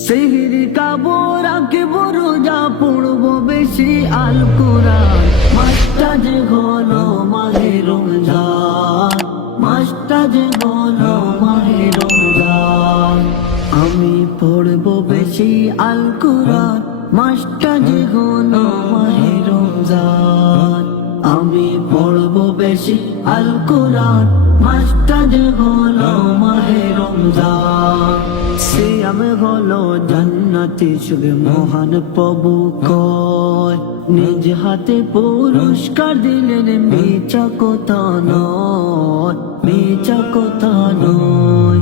সেহরি কাবো রাখব রোজা পড়ব বেশি আল কোরআন মাসটা যে হলো মাহে রমজান মাসটা যে হলো মাহে রমজান আমি পড়ব বেশি আল কোরআন মাসটা যে হলো মাহে রমজান আমি পড়ব বেশি আল কোরআন মাসটা যে হলো মাহে রমজান সিয়াম হলো জান্নাতি শুভে মহান প্রভু কয় নিজ হাতে পুরস্কার দিলেন মিছা কথা নয় মিছা কথা নয়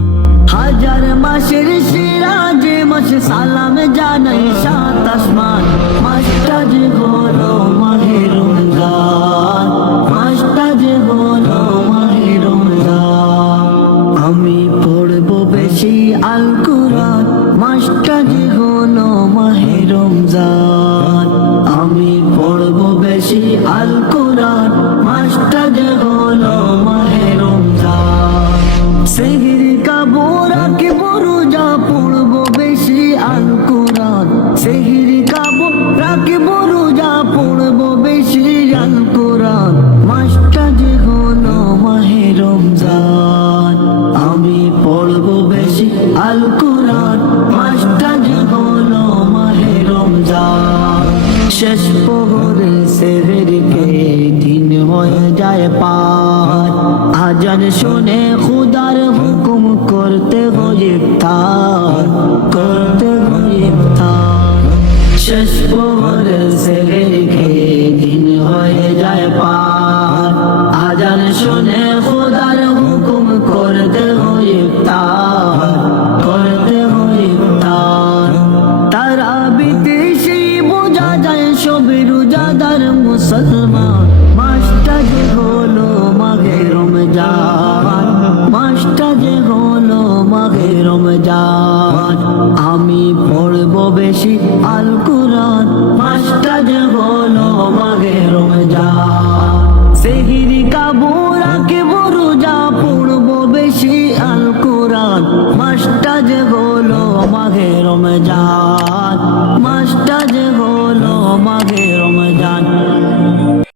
হাজার মাসের সেরা যে মাসে সালাম জানাই সাত আসমান মাসটা যে হলো মাহে রমজান মাসটা যে হলো মাহে রমজান আমি পড়ব বেশি আল কোরআন মাসটা যে হলো মাহে রমজান আমি পড়ব বেশি আল কোরআন মাসটা যে হলো মাহে রমজান সেহরি কাবো রাখব রোজা পড়ব বেশি আল কোরআন সেহরি কাবো রাখব রোজা পড়ব বেশি আল কোরআন মাসটা যে হলো মাহে রমজান আমি পড়ব বেশি আল কোরআন মাসটা যে হলো মাহে রমজান শেষ প্রহরে সেহরিকে দিন হয়ে যায় পার আজান শুনে খুদার হুকুম করতে হয় ইফতার করতে হয় ইফতার শেষ প্রহরে সেহরিকে দিন হয়ে যায় পার আজান শুনে খুদার হুকুম করতে হয় ইফতার করতে হয় ইফতার তারাবিতে সেই বোঝা যায় সবে রোজাদার মুসলমান মাসটা যে হলো মাহে রমজান মাসটা যে হলো মাহে রমজান আমি পড়ব বেশি আল কোরআন